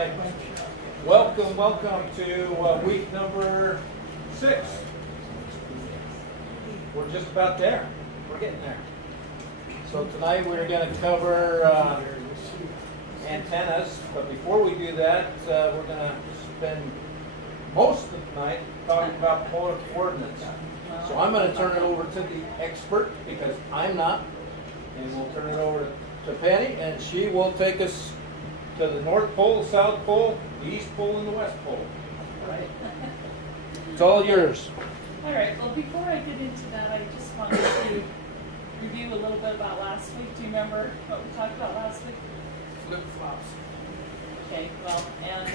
right. Welcome to week number 6. We're just about there. We're getting there. So tonight we're going to cover antennas, but before we do that, we're going to spend most of the night talking about polar coordinates. So I'm going to turn it over to the expert because I'm not, and we'll turn it over to Penny, and she will take us to the North Pole, South Pole, the East Pole, and the West Pole. All right. It's all yours. All right. Well, before I get into that, I just wanted to review a little bit about last week. Do you remember what we talked about last week? Flip-flops. Okay. Well, and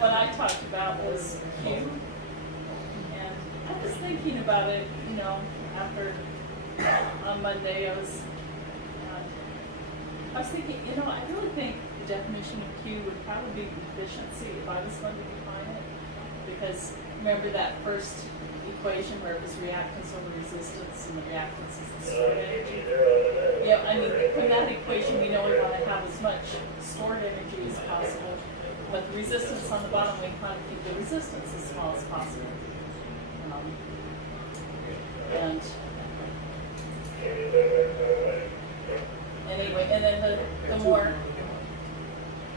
what I talked about was Q. And I was thinking about it, you know, after on Monday, I was thinking, you know, I really think the definition of Q would probably be efficiency if I was going to define it. Because remember that first equation where it was reactance over resistance, and the reactance is the stored energy? Yeah, I mean, from that equation, we know we want to have as much stored energy as possible. But the resistance on the bottom, we want to keep the resistance as small as possible. Anyway, and then the more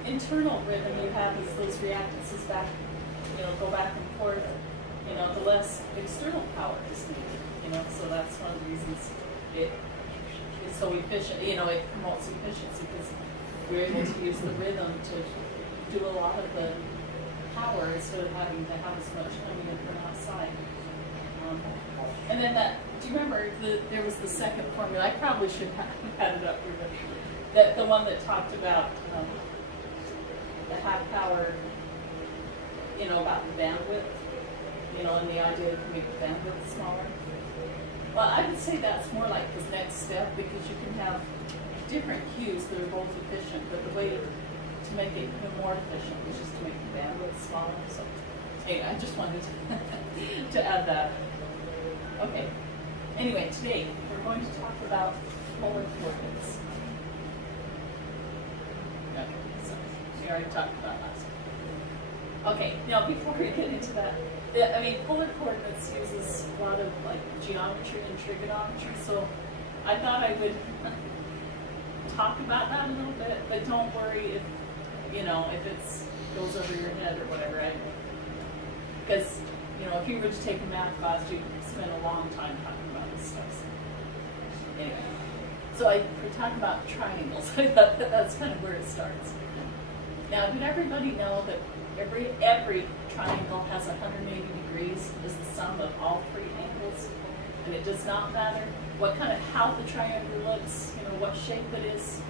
internal rhythm you have is those reactances back, you know, go back and forth, you know, the less external power is needed, you know, so that's one of the reasons it is so efficient, you know, it promotes efficiency because we're able to use the rhythm to do a lot of the power instead of having to have as much coming in from outside. And then that, do you remember there was the second formula? I probably should have had it up here, the one that talked about the half power, you know, about the bandwidth, you know, and the idea to make the bandwidth smaller. Well, I would say that's more like the next step because you can have different cues that are both efficient, but the way to make it even more efficient is just to make the bandwidth smaller. So, hey, I just wanted to add that. Okay. Anyway, today we're going to talk about polar coordinates. Okay, so we already talked about last week. Okay, now before we get into that, I mean, polar coordinates uses a lot of like geometry and trigonometry, so I thought I would talk about that a little bit, but don't worry if, you know, if it goes over your head or whatever. Because, you know, if you were to take a math class, you'd spend a long time talking about this stuff. So, anyway, so we're talking about triangles. I thought that's kind of where it starts. Now, did everybody know that every triangle has 180 degrees as the sum of all 3 angles? And it does not matter how the triangle looks, you know, what shape it is.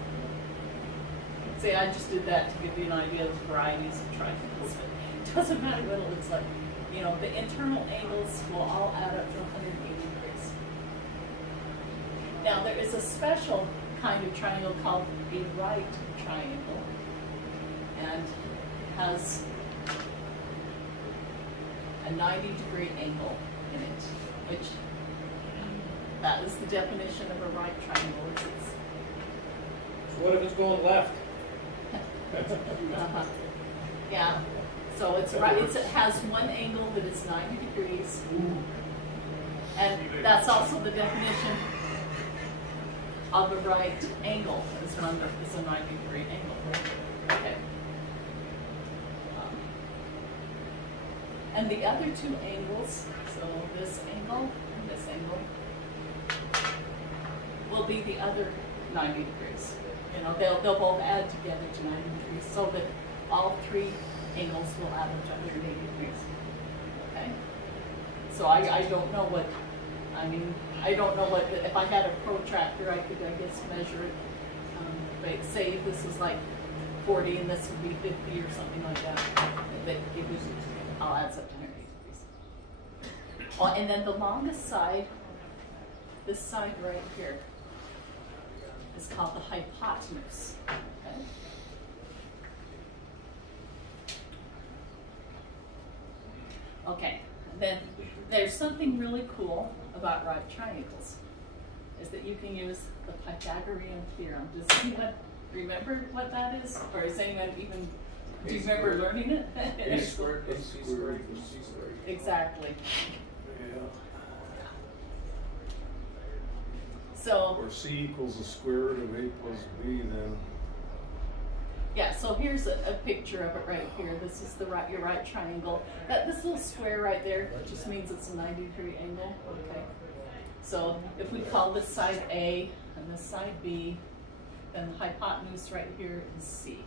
See, I just did that to give you an idea of the varieties of triangles. But it doesn't matter what it looks like. You know, the internal angles will all add up to 180 degrees. Now, there is a special kind of triangle called a right triangle, and it has a 90-degree angle in it, which that is the definition of a right triangle. So what if it's going left? Yeah. So it's right. It has one angle that is 90 degrees, and that's also the definition of a right angle. Is one that is a 90-degree angle. Okay. And the other 2 angles, so this angle and this angle, will be the other 90 degrees. You know, they'll both add together to 90 degrees, so that all 3 angles will add up to 180 degrees. Okay? So I don't know what, I don't know what, if I had a protractor, I could, I guess, measure it. But say if this was like 40 and this would be 50 or something like that, I'll add up to 180 degrees. Well, and then the longest side, this side right here, is called the hypotenuse. Okay? Okay, then there's something really cool about right triangles, is that you can use the Pythagorean theorem. Does anyone remember what that is? Or is anyone even Do you remember learning it? A squared plus C squared equals C squared. Exactly. Yeah. So. Or C equals the square root of A plus B, then. Yeah, so here's a picture of it right here. This is your right triangle. This little square right there just means it's a 90-degree angle. Okay. So if we call this side A and this side B, then the hypotenuse right here is C.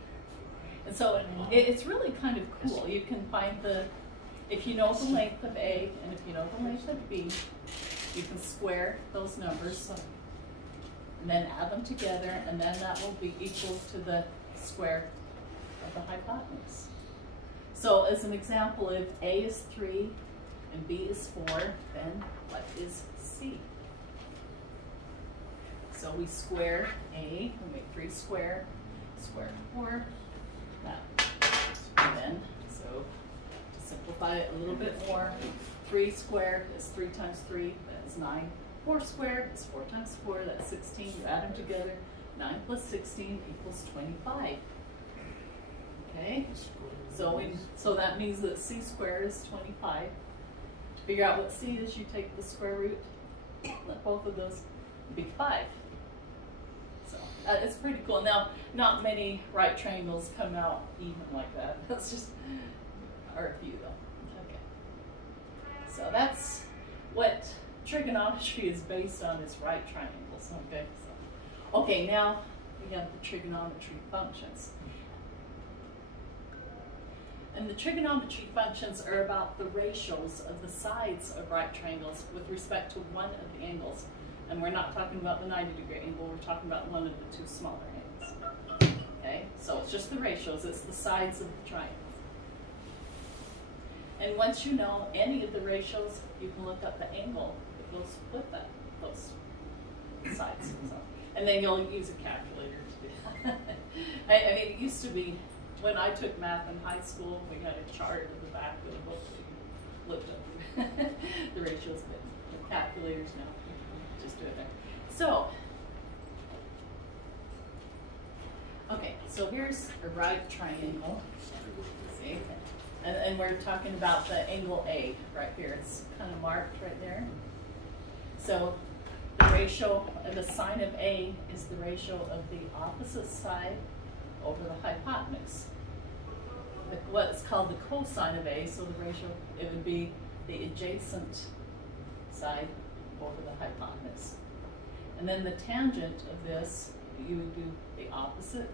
And so it's really kind of cool. You can find if you know the length of A and if you know the length of B, you can square those numbers and then add them together, and then that will be equal to the square of the hypotenuse. So as an example, if A is 3 and B is 4, then what is C? So we square A, we make 3 square 4. Now, and then, so to simplify it a little bit more, 3 squared is 3 times 3, that's 9. 4 squared is 4 times 4, that's 16. You add them together, 9 plus 16 equals 25. Okay, so that means that C squared is 25. To figure out what C is, you take the square root, let both of those be 5. So it's pretty cool. Now, not many right triangles come out even like that. That's just, or a few though. Okay. So that's what trigonometry is based on, is right triangles. Okay. So, okay, now we have the trigonometry functions. And the trigonometry functions are about the ratios of the sides of right triangles with respect to one of the angles. And we're not talking about the 90-degree angle, we're talking about one of the 2 smaller angles. Okay, so it's just the ratios, it's the sides of the triangles. And once you know any of the ratios, you can look up the angle that goes with those sides. So, and then you'll use a calculator to do that. I mean, it used to be, when I took math in high school, we had a chart at the back of the book that you looked up the ratios, but the calculators now, just do it there. So, okay, so here's a right triangle, see? And we're talking about the angle A right here. It's kind of marked right there. So the ratio, the sine of A is the ratio of the opposite side over the hypotenuse. What's called the cosine of A, so the ratio, it would be the adjacent side over the hypotenuse. And then the tangent of this, you would do the opposite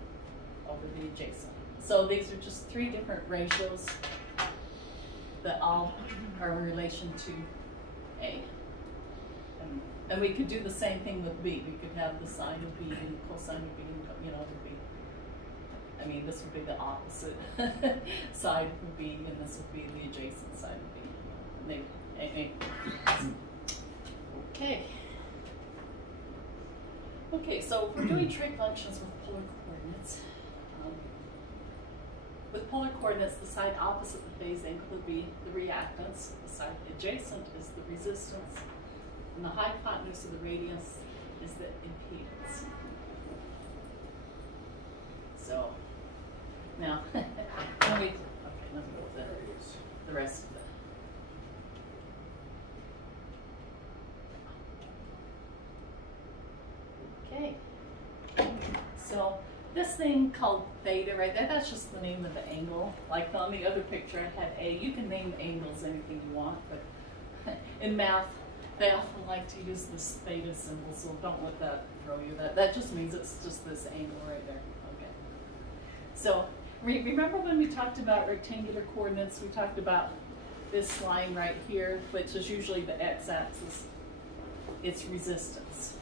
over the adjacent. So these are just 3 different ratios that all are in relation to A. And we could do the same thing with B. We could have the sine of B and the cosine of B, and, you know, would be, I mean, this would be the opposite side of B, and this would be the adjacent side of B. Okay. Okay, so if we're doing trig functions with polar coordinates, with polar coordinates, the side opposite the phase angle would be the reactance, the side adjacent is the resistance, and the hypotenuse of the radius is the impedance. So, now, let me go with the rest of it. Okay, so this thing called theta right there, that's just the name of the angle. Like on the other picture I had A. You can name angles anything you want, but in math they often like to use this theta symbol, so don't let that throw you. That just means it's just this angle right there. Okay. So remember when we talked about rectangular coordinates, we talked about this line right here, which is usually the x-axis. It's resistance.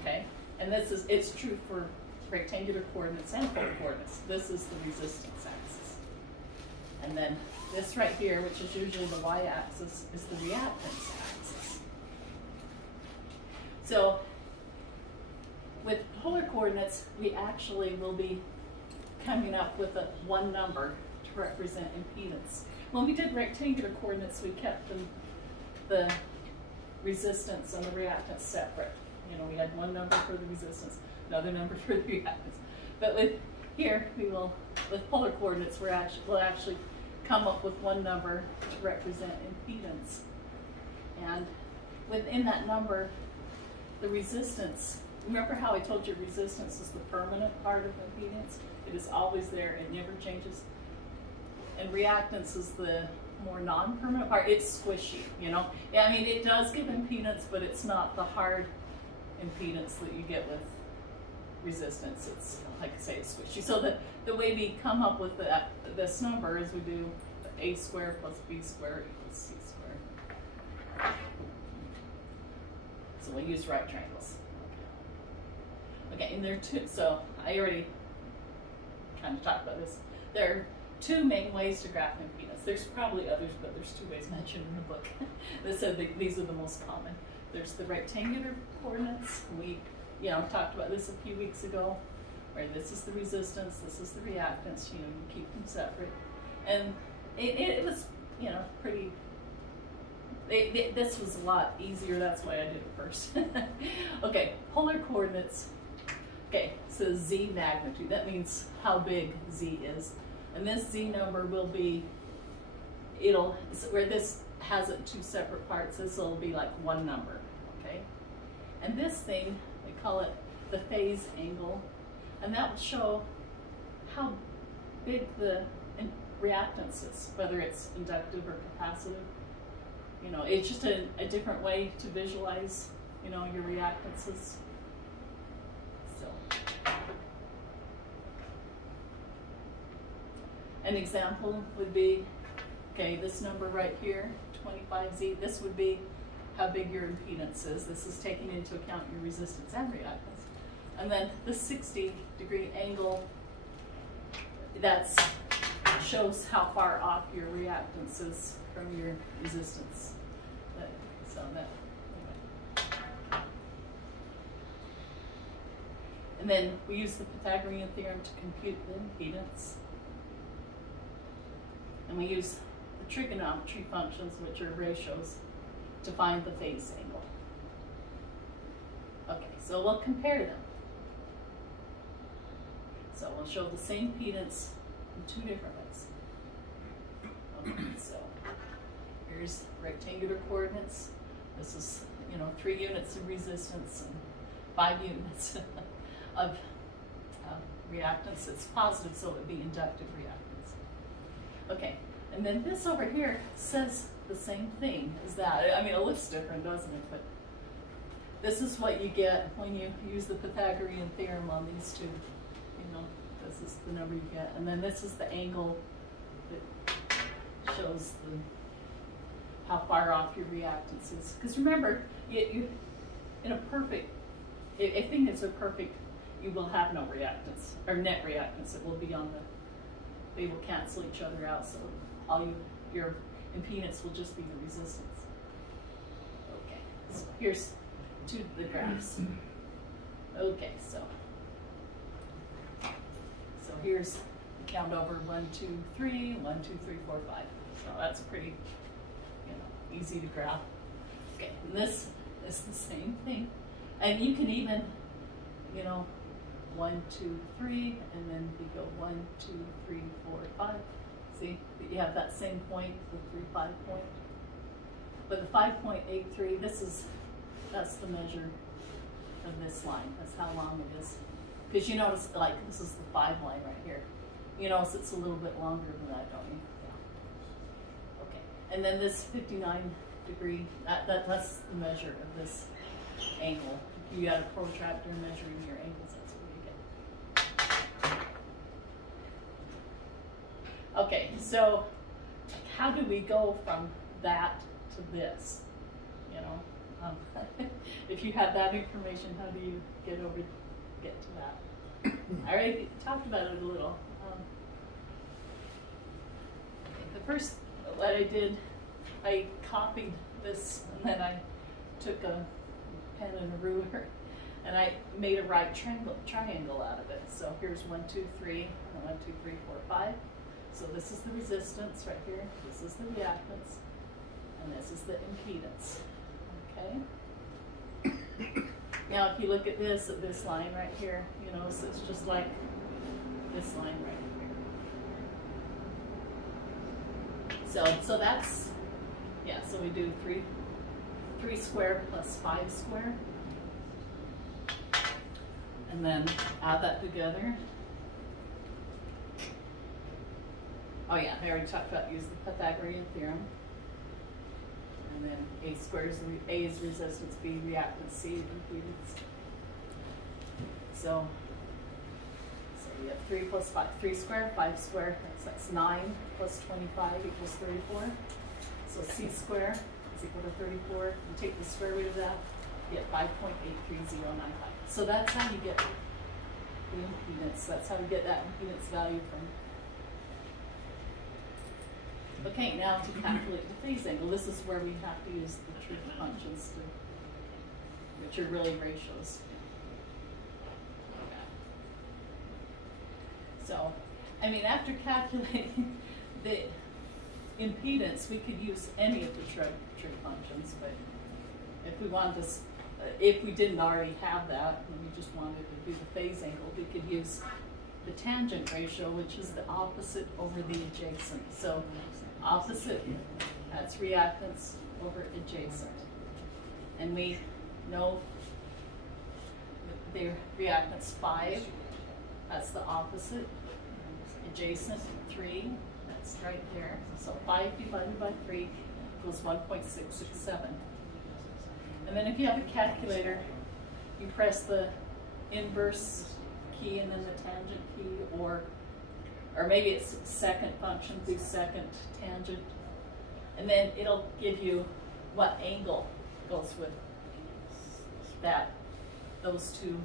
Okay? And it's true for rectangular coordinates and polar coordinates. This is the resistance axis. And then this right here, which is usually the y-axis, is the reactance axis. So with polar coordinates, we actually will be coming up with one number to represent impedance. When we did rectangular coordinates, we kept the resistance and the reactance separate. You know, we had one number for the resistance, another number for the reactance. But with here, we will with polar coordinates, we'll actually come up with one number to represent impedance. And within that number, the resistance, remember how I told you resistance is the permanent part of impedance? It is always there, it never changes. And reactance is the more non-permanent part. It's squishy, you know? Yeah, I mean, it does give impedance, but it's not the hard impedance that you get with resistance. It's, like I say, it's squishy. So the way we come up with this number is we do a squared plus b squared equals c squared. So we use right triangles. Okay, and there are two, so I already kind of talked about this. There are two main ways to graph impedance. There's probably others, but there's two ways mentioned in the book. They said these are the most common. There's the rectangular coordinates. We, talked about this a few weeks ago, where this is the resistance, this is the reactance. You keep them separate, and it was, pretty. This was a lot easier. That's why I did it first. Okay, polar coordinates. Okay, so z magnitude. That means how big z is. And this z number will be, where this has it two separate parts, this will be like one number, okay? And this thing, we call it the phase angle, and that will show how big the reactance is, whether it's inductive or capacitive. It's just a different way to visualize, your reactances. So. An example would be, okay, this number right here, 25Z, this would be how big your impedance is. This is taking into account your resistance and reactance. And then the 60-degree angle, that shows how far off your reactance is from your resistance. And then we use the Pythagorean theorem to compute the impedance. And we use the trigonometry functions, which are ratios, to find the phase angle. Okay, so we'll compare them. So we'll show the same impedance in two different ways. Okay, so here's rectangular coordinates. This is, 3 units of resistance and 5 units of reactance. It's positive, so it would be inductive reactance. Okay, and then this over here says the same thing as that. I mean, it looks different, doesn't it? But this is what you get when you use the Pythagorean theorem on these two. This is the number you get. And then this is the angle that shows how far off your reactance is. Because remember, you in a perfect, if things are perfect, you will have no reactance, or net reactance. It will be on they will cancel each other out, so your impedance will just be the resistance. Okay, so here's the graphs. Okay, so here's count over 1, 2, 3, 1, 2, 3, 4, 5. So that's pretty, easy to graph. Okay, and this is the same thing, and you can even, 1, 2, 3, and then you go 1, 2, 3, 4, 5. See, you have that same point, the 3, 5 point. But the 5.83, that's the measure of this line. That's how long it is. Because you notice, like, this is the 5 line right here. You notice it's a little bit longer than that, don't you? Yeah. Okay. And then this 59-degree, that's the measure of this angle. If you had a protractor measuring your angles, that's what you get. Okay, so how do we go from that to this? If you have that information, how do you get to that? I already talked about it a little. The first, what I did, I copied this, and then I took a pen and a ruler, and I made a right triangle out of it. So here's 1, 2, 3, and 1, 2, 3, 4, 5. So this is the resistance right here. This is the reactance, and this is the impedance. Okay. Now, if you look at this line right here, so it's just like this line right here. So that's, yeah, so we do 3 square plus 5 square. And then add that together. Oh yeah, I already talked about use the Pythagorean theorem. And then A squared is A is resistance, B reactance, C impedance. So we have 3 plus 5, 3 squared, 5 squared, that's 9 plus 25 equals 34. So C squared is equal to 34. You take the square root of that, you get 5.83095. So that's how you get the impedance. That's how we get that impedance value from. Okay, now to calculate the phase angle, this is where we have to use the truth functions, which are really ratios. Okay. So, I mean, after calculating the impedance, we could use any of the truth functions, but if we wanted to, if we didn't already have that, and we just wanted to do the phase angle, we could use the tangent ratio, which is the opposite over the adjacent. So opposite, that's reactance over adjacent. And we know their reactance 5, that's the opposite. Adjacent 3, that's right there. So 5 divided by 3 equals 1.667. And then if you have a calculator, you press the inverse key and then the tangent key, or maybe it's second function, do second tangent, and then it'll give you what angle goes with that, those two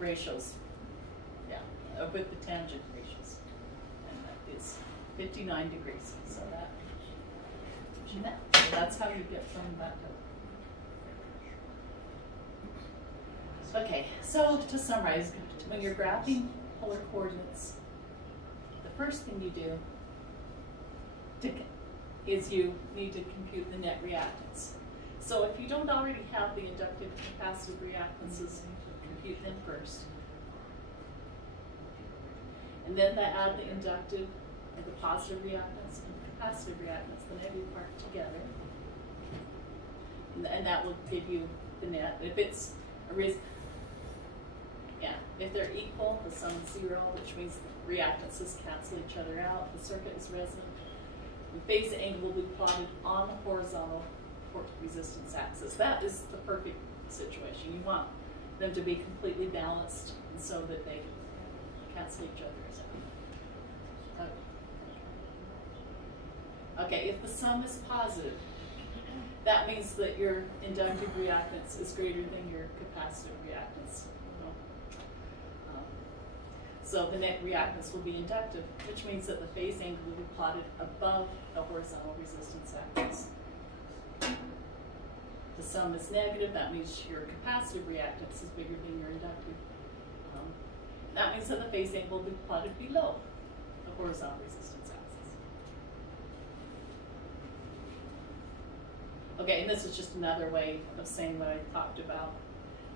ratios, yeah, with the tangent ratios, and that is 59 degrees, so that, so that's how you get from that to. Okay, so to summarize, when you're graphing polar coordinates, the first thing you do is you need to compute the net reactance. So if you don't already have the inductive and capacitive reactances, compute them first. And then add the inductive and the positive reactance and the capacitive reactance, the negative part together. And that will give you the net. If it's a if they're equal, the sum is 0, which means the reactances cancel each other out. The circuit is resonant. The phase angle will be plotted on the horizontal port resistance axis. That is the perfect situation. You want them to be completely balanced, and so that they cancel each other out. Okay, if the sum is positive, that means that your inductive reactance is greater than your capacitive reactance. So the net reactance will be inductive, which means that the phase angle will be plotted above the horizontal resistance axis. The sum is negative, that means your capacitive reactance is bigger than your inductive. That means that the phase angle will be plotted below the horizontal resistance axis. Okay, and this is just another way of saying what I talked about.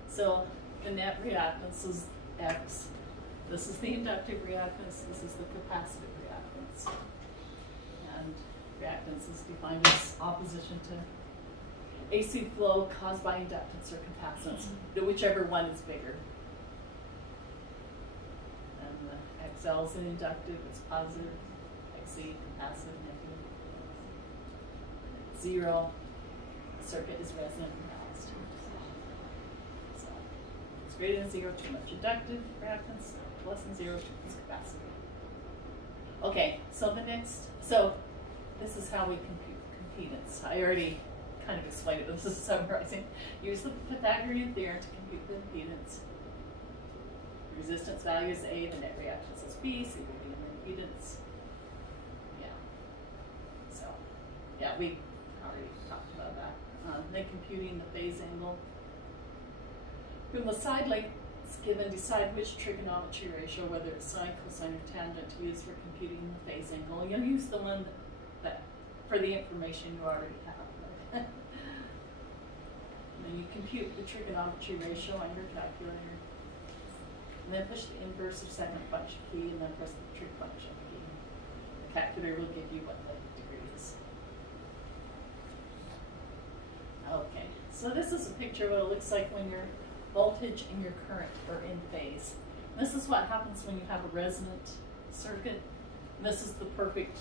So the net reactance is X. This is the inductive reactance, this is the capacitive reactance. And reactance is defined as opposition to AC flow caused by inductance or capacitance, whichever one is bigger. And the XL is an inductive, it's positive, XC, capacitive, negative. 0, the circuit is resonant and balanced. So it's greater than 0, too much inductive reactance. Less than 0 is capacitive. Okay, so this is how we compute impedance. I already kind of explained it, this is summarizing. Use the Pythagorean theorem to compute the impedance. Resistance value is A, the net reactance is B, so we're getting the impedance. Yeah. So, yeah, we already talked about that. Then computing the phase angle. From the side length given, decide which trigonometry ratio, whether it's sine, cosine, or tangent, to use for computing the phase angle. You'll use the one that for the information you already have. And then you compute the trigonometry ratio on your calculator. And then push the inverse of second function key, and then press the trig function key. The calculator will give you what the degree is. Okay, so this is a picture of what it looks like when your voltage and your current are in phase. This is what happens when you have a resonant circuit. This is the perfect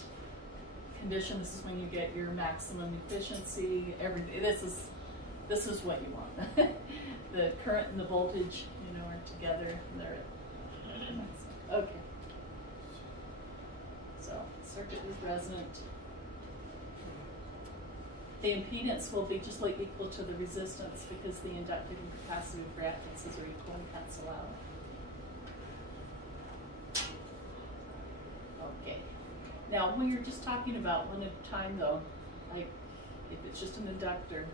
condition. This is when you get your maximum efficiency. Everything. This is what you want. The current and the voltage, you know, are together. And they're okay. So circuit is resonant. The impedance will be just like equal to the resistance because the inductive and capacitive reactances are equal and cancel out. Okay. Now, when you're just talking about one at a time, though, like if it's just an inductor,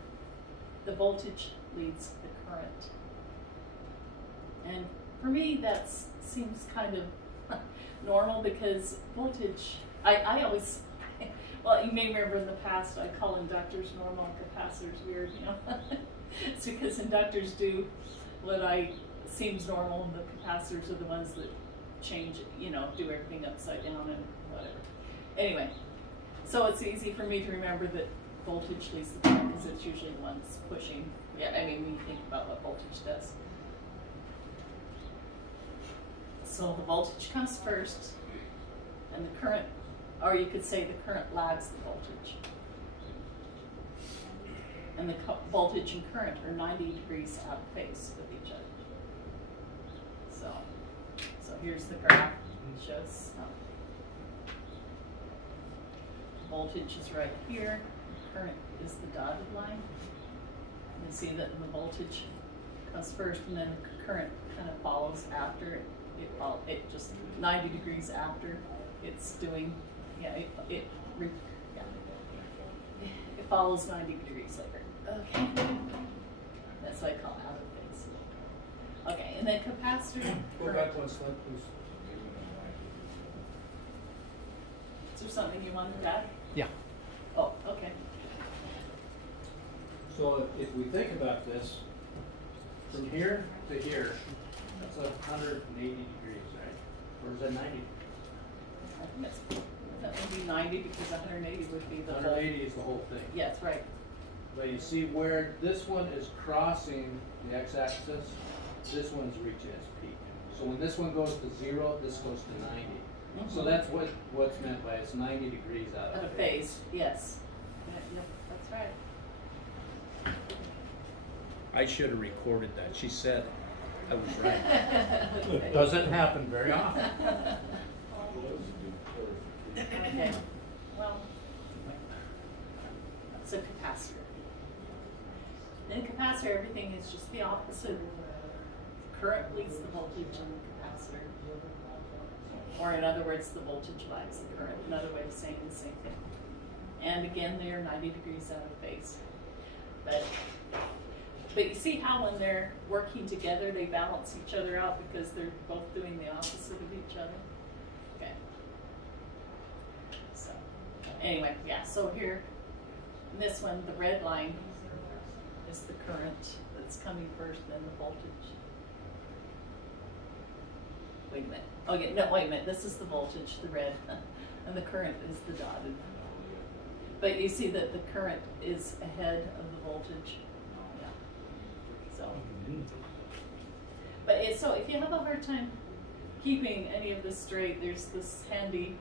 the voltage leads the current. And for me, that seems kind of normal because voltage, I always, well, you may remember in the past, I call inductors normal and capacitors weird, you know. It's because inductors do what seems normal, and the capacitors are the ones that change, you know, do everything upside down and whatever. Anyway, so it's easy for me to remember that voltage leads the current because it's usually the one that's pushing. Yeah, I mean, when you think about what voltage does. So the voltage comes first, and the current, or you could say the current lags the voltage. And the voltage and current are 90 degrees out of phase with each other. So here's the graph. It shows voltage is right here. Current is the dotted line. And you see that the voltage comes first, and then the current kind of follows after it. It just 90 degrees after it's doing. Yeah, it follows 90 degrees later. Okay, that's what I call out of phase. Okay, and then capacitor. Go back one slide, please. Is there something you wanted to add? Yeah. Oh, okay. So if we think about this, from here to here, that's 180 degrees, right? Or is that 90? That would be 90 because 180 would be the 180 is the whole thing. Yes, right. But you see where this one is crossing the x-axis, this one's reaching its peak. So when this one goes to 0, this goes to 90. Mm-hmm. So that's what's meant by it's 90 degrees out of phase. Yes. Yep, that's right. I should have recorded that. She said I was right. It doesn't happen very often. Okay. Well, it's a capacitor. In a capacitor, everything is just the opposite. Current leads the voltage in the capacitor. Or in other words, the voltage lags the current. Another way of saying the same thing. And again, they are 90 degrees out of phase. But you see how when they're working together, they balance each other out because they're both doing the opposite of each other? Okay. So, anyway, yeah, so here, in this one, the red line is the current that's coming first, then the voltage. Wait a minute. Oh, yeah, no, wait a minute. This is the voltage, the red, and the current is the dotted. But you see that the current is ahead of the voltage. Yeah. So, but so if you have a hard time keeping any of this straight, there's this handy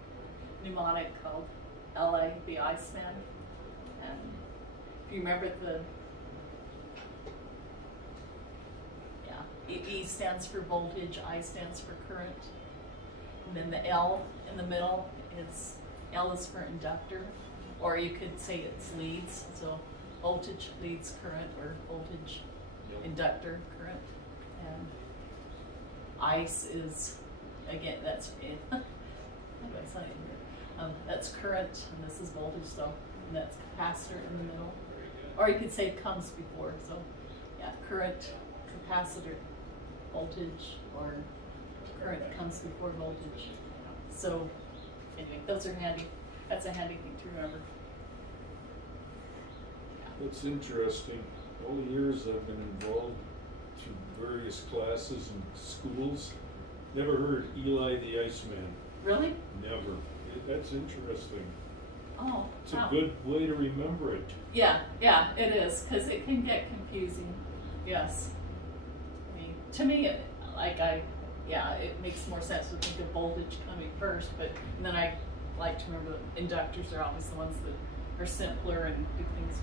mnemonic called LA, the Iceman. And if you remember E stands for voltage, I stands for current. And then the L in the middle L is for inductor, or you could say it's leads. So voltage leads current, or voltage inductor current. And ice is, again, that's that's current, and this is voltage, so and that's capacitor in the middle. Or you could say it comes before. So yeah, current, capacitor, voltage, or current comes before voltage. So anyway, those are handy. That's a handy thing to remember. That's interesting. All the years I've been involved through various classes and schools, never heard Eli the Iceman. Really? Never. That's interesting. Oh, It's wow. a good way to remember it. Yeah, it is, because it can get confusing. Yes. I mean, to me, it makes more sense to think of voltage coming first, but then I like to remember that inductors are always the ones that are simpler and do things.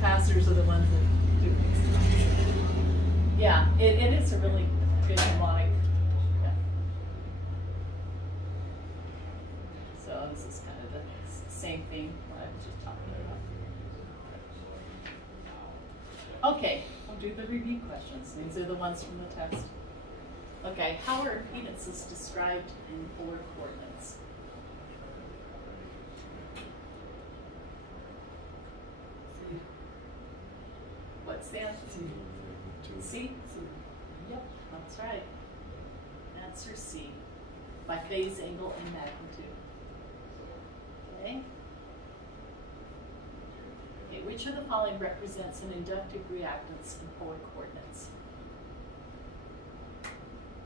Capacitors are the ones that do things. Yeah, it is a really good mnemonic. Yeah. So this is kind of the same thing what I was just talking about. Okay, we'll do the review questions. These are the ones from the test. Okay, how are impedances described in polar coordinates? What's the answer? C? Yep, that's right. Answer C, by phase angle and magnitude. Okay. Okay, which of the following represents an inductive reactance in polar coordinates?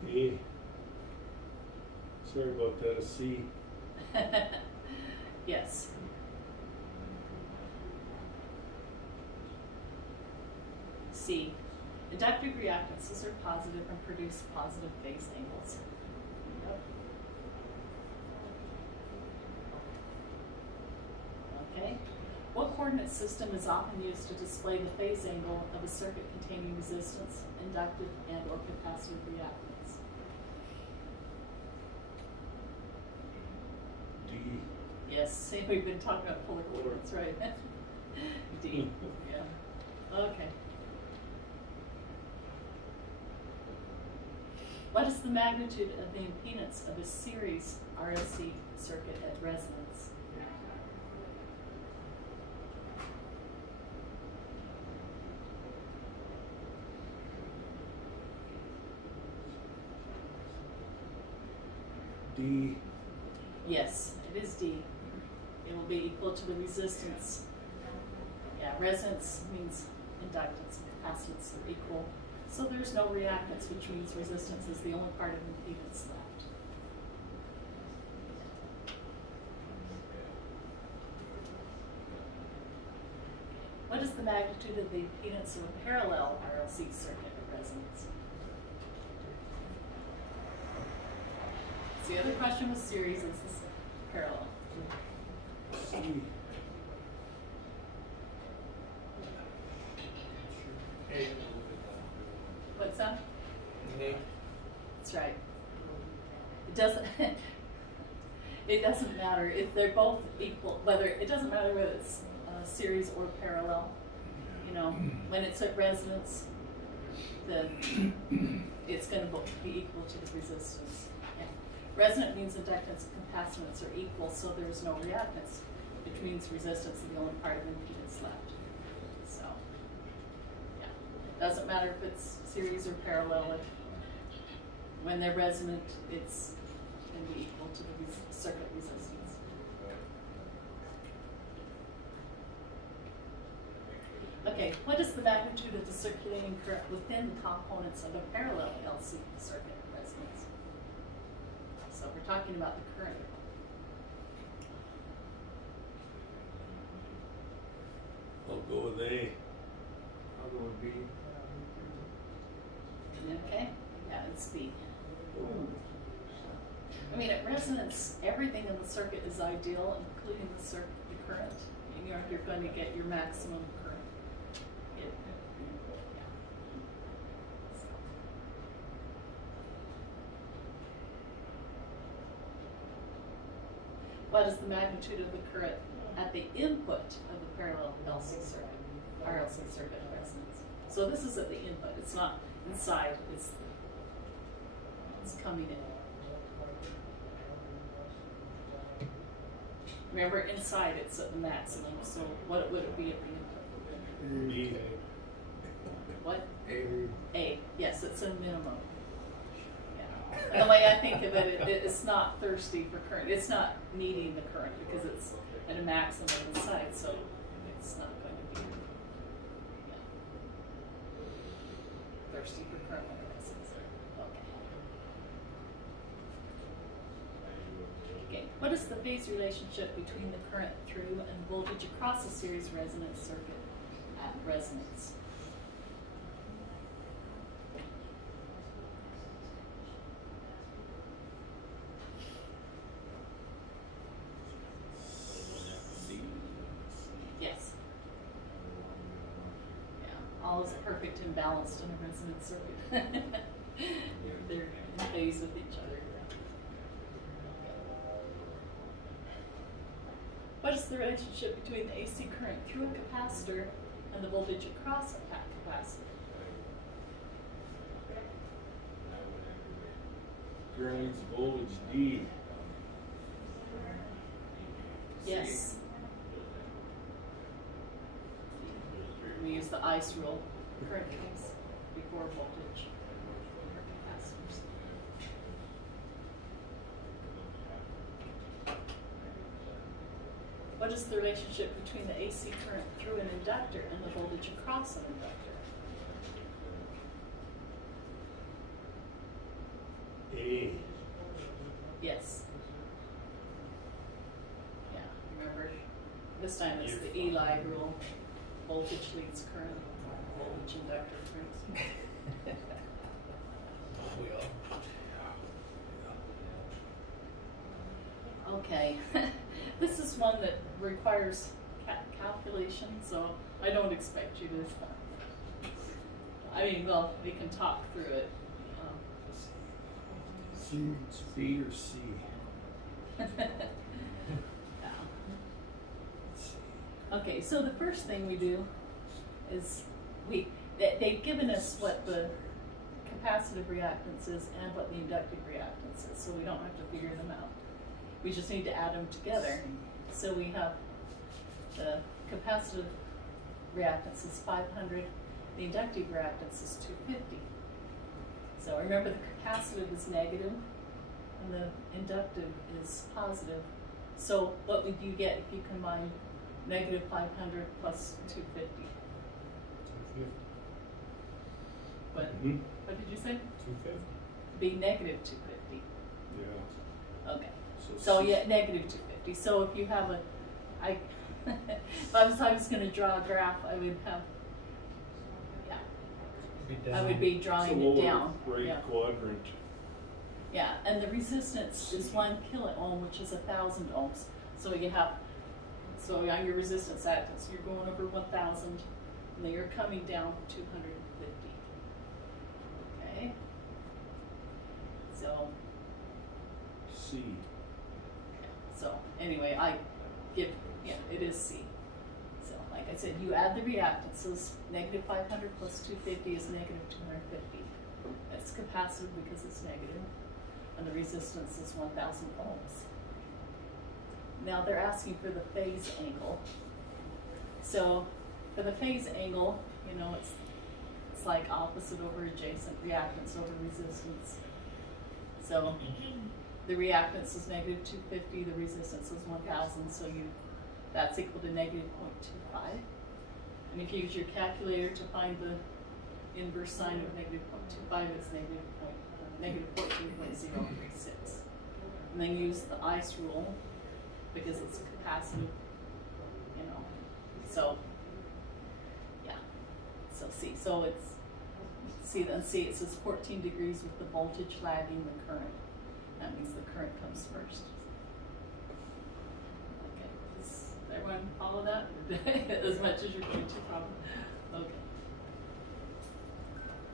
A. Sorry about that, a C. Yes. C. Inductive reactances are positive and produce positive phase angles. Yep. Okay. What coordinate system is often used to display the phase angle of a circuit containing resistance, inductive, and or capacitive reactance? D. Yes, we've been talking about polar coordinates, right? D. Yeah. Okay. What is the magnitude of the impedance of a series RLC circuit at resonance? D. Yes, it is D. It will be equal to the resistance. Yeah, resonance means inductance and capacitance are equal. So there's no reactance, which means resistance is the only part of impedance left. What is the magnitude of the impedance of a parallel RLC circuit at resonance? So the other question was series, this is parallel. C. What's that? A. That's right. It doesn't. It doesn't matter if they're both equal. It doesn't matter whether it's series or parallel. You know, when it's at resonance, then it's going to be equal to the resistance. Yeah. Resonant means inductance and capacitance are equal, so there's no reactance, which means resistance is the only part of impedance left. So, yeah, doesn't matter if it's series or parallel. When they're resonant, it's going to be equal to the circuit resistance. Okay, what is the magnitude of the circulating current within the components of a parallel LC circuit resonance? So we're talking about the current. I'll go with A. I'll go with B. Okay, yeah, it's B. I mean, at resonance, everything in the circuit is ideal, including the current. You're going to get your maximum current. What is the magnitude of the current at the input of the parallel LC circuit, RLC circuit resonance? So this is at the input. It's not inside. It's coming in. Remember, inside it's at the maximum. So what would it be at the input? B. What? A. A. Yes, it's a minimum. Yeah. And the way I think of it, it's not thirsty for current. It's not needing the current because it's at a maximum inside, so it's not going to be thirsty for current when it resonance. Okay. is the phase relationship between the current through and voltage across a series resonance circuit at resonance? Yes. Yeah, all is perfect and balanced in a resonance circuit. They're in phase with each other. What is the relationship between the AC current through a capacitor and the voltage across a capacitor? Drains voltage D. Yes. We use the ICE rule, current comes before voltage for capacitors. What is the relationship between the AC current through an inductor and the voltage across an inductor? A. Yes. Yeah, remember, this time it's the Eli rule. Voltage leads current, voltage inductor current. Okay, this is one that requires calculation, so I don't expect you to. I mean, well, we can talk through it. B or C? Yeah. Okay, so the first thing we do is they've given us what the capacitive reactance is and what the inductive reactance is, so we don't have to figure them out. We just need to add them together. So we have the capacitive reactance is 500, the inductive reactance is 250. So remember, the capacitive is negative and the inductive is positive. So what would you get if you combine negative 500 plus 250? 250. What? Mm-hmm. What did you say? 250. Be negative 250. Yeah. Okay. So yeah, negative 250. So if you have if I was going to draw a graph, I would have, yeah, I would be drawing it down. Right yeah. quadrant. Yeah, and the resistance is 1 kiloohm, which is 1,000 ohms. So you have, so on your resistance axis, you're going over 1,000, and then you're coming down 250. Okay. So. C. So anyway, it is C. So like I said, you add the reactances. Negative 500 plus 250 is negative 250. That's capacitive because it's negative. And the resistance is 1,000 ohms. Now they're asking for the phase angle. So for the phase angle, you know, it's like opposite over adjacent, reactance over resistance. So the reactance is negative 250, the resistance is 1,000, so that's equal to negative 0.25. And if you use your calculator to find the inverse sign of negative 0.25, it's negative 14.036. And then use the ICE rule, because it's capacitive, you know. So, yeah, so see, so it's, see it says 14 degrees with the voltage lagging the current. That means the current comes first. Okay, does everyone follow that? As much as you're going to, probably. Okay.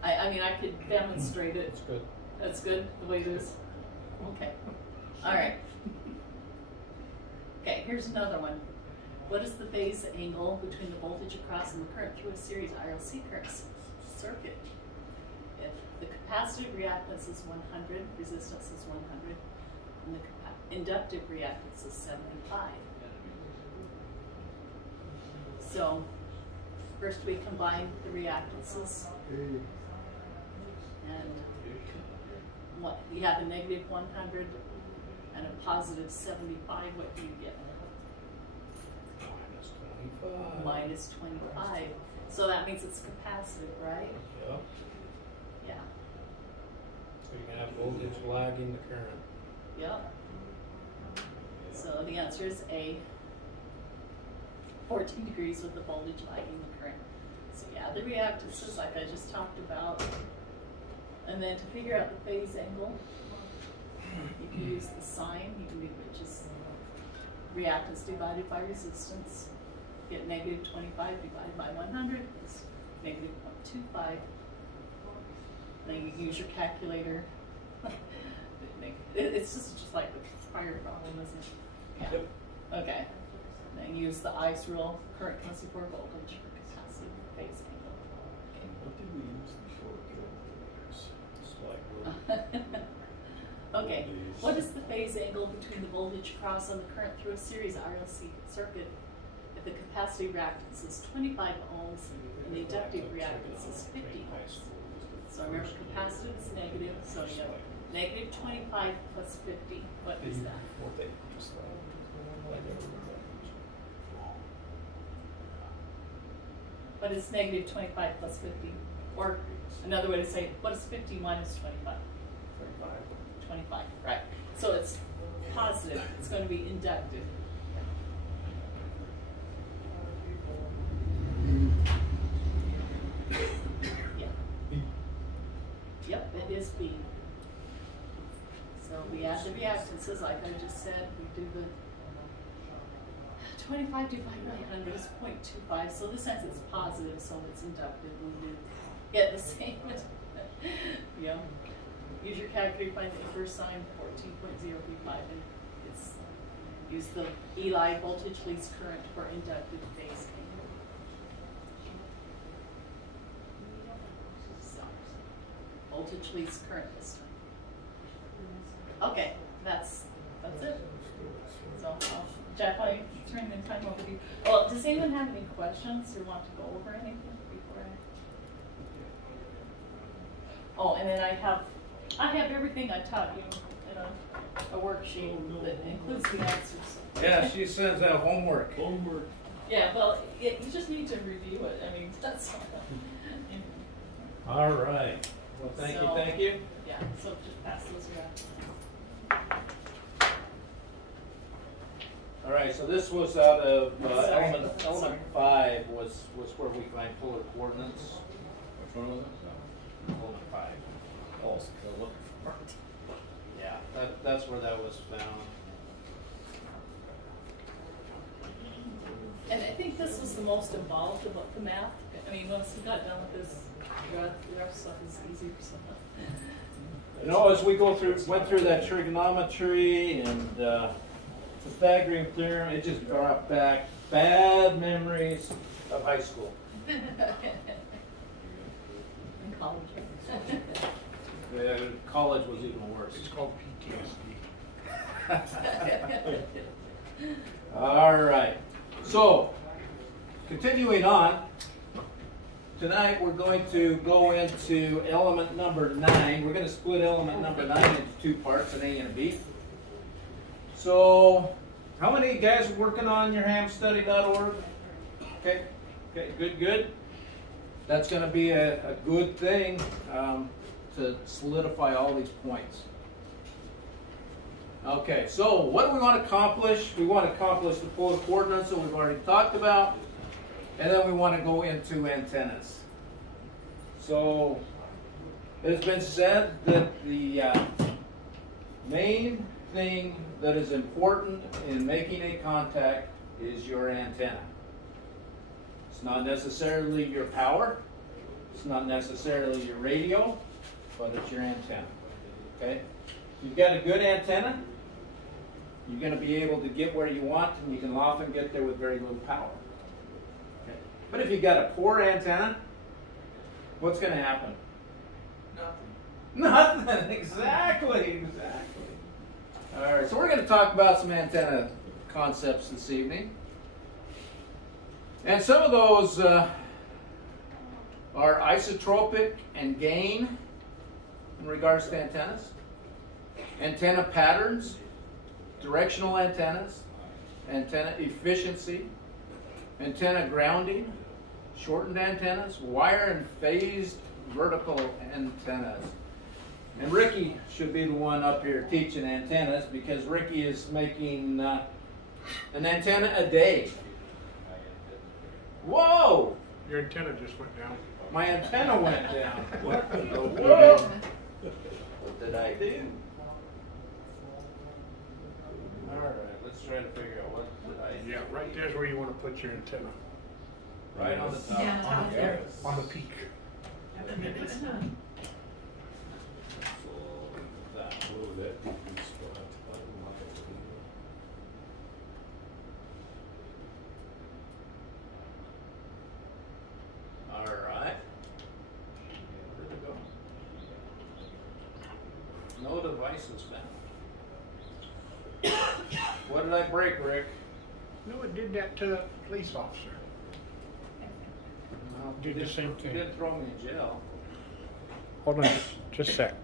I mean, I could demonstrate it. That's good. That's good, the way it is? Okay. All right. Okay, here's another one. What is the phase angle between the voltage across and the current through a series RLC current circuit? If the capacitive reactance is 100, resistance is 100, and the inductive reactance is 75. So first we combine the reactances, and you have a negative 100 and a positive 75. What do you get? -25. Minus 25. So that means it's capacitive, right? Yep. Yeah. So you're going to have voltage lagging the current. Yep. the answer is A, 14 degrees with the voltage lagging the current. So yeah, the reactances like I just talked about. And then to figure out the phase angle, you can use the sign, you can do which is reactance divided by resistance. Get negative 25 divided by 100 is negative 0.25. Then you use your calculator. It's just like the prior problem, isn't it? Yeah. Yep. Okay. Then use the ICE rule, current constant for voltage for capacity phase angle. What did we use before? Okay, what is the phase angle between the voltage cross on the current through a series RLC circuit if the capacity reactance is 25 ohms and the inductive reactance is 50 ohms? So remember, capacitive is negative, so you have negative 25 plus 50. What is that? What is negative 25 plus 50? Or another way to say, what is 50 minus 25? 25, right. So it's positive. It's going to be inductive. Yeah. Yep, it is B. So we add the reactances, like I just said. We do the 25 divided by 100 is 0.25. So this sense it's positive, so it's inductive. We do get the same. Yeah. Use your calculator, find the inverse sign, 14.035, and it's use the Eli voltage leads current for inductive phase angle. So, voltage leads current this time. Okay, that's it. So, Jeff, I turn the time over to you. Well, does anyone have any questions or want to go over anything before I? Oh, and then I have everything I taught you in a worksheet that includes the answers. Yeah, she sends out homework. Homework. Yeah, well, you just need to review it. I mean, that's all. All right. Well, thank you. Yeah, so just pass those around. All right, so this was out of Sorry. element Sorry. 5 was where we find polar coordinates. Which one was it? Element 5. Oh, so they're looking for it. Yeah, that's where that was found. And I think this was the most involved about the math. I mean, once we got done with this, the rest stuff is easy for some. You know, as we went through that trigonometry and Pythagorean theorem, it just brought back bad memories of high school. In college. Yeah, college was even worse. It's called PTSD. All right. So, continuing on, tonight we're going to go into element number 9. We're going to split element number 9 into 2 parts, an A and a B. So, how many guys are working on your hamstudy.org? Okay, good. That's going to be a good thing to solidify all these points. Okay, so what do we want to accomplish? We want to accomplish the polar coordinates that we've already talked about, and then we want to go into antennas. So it's been said that the main thing that is important in making a contact is your antenna. It's not necessarily your power, it's not necessarily your radio, but it's your antenna. Okay? If you've got a good antenna, you're going to be able to get where you want, and you can often get there with very little power. Okay? But if you've got a poor antenna, what's going to happen? Nothing. Exactly. All right, so we're going to talk about some antenna concepts this evening. And some of those are isotropic and gain in regards to antennas, antenna patterns, directional antennas, antenna efficiency, antenna grounding, shortened antennas, wire and phased vertical antennas. And Ricky should be the one up here teaching antennas, because Ricky is making An antenna a day. Whoa! Your antenna just went down. My antenna went down. What in the world? What did I do? Alright, let's try to figure out what did I do. Yeah, right there's where you want to put your antenna. Right on the top. Yeah, top there. On the peak. That. Oh, that decrease spot. Alright. Where did it go? No devices found. What did I break, Rick? No, it did that to the police officer. Well, Did the same thing. Did throw me in jail. Hold on, just a sec.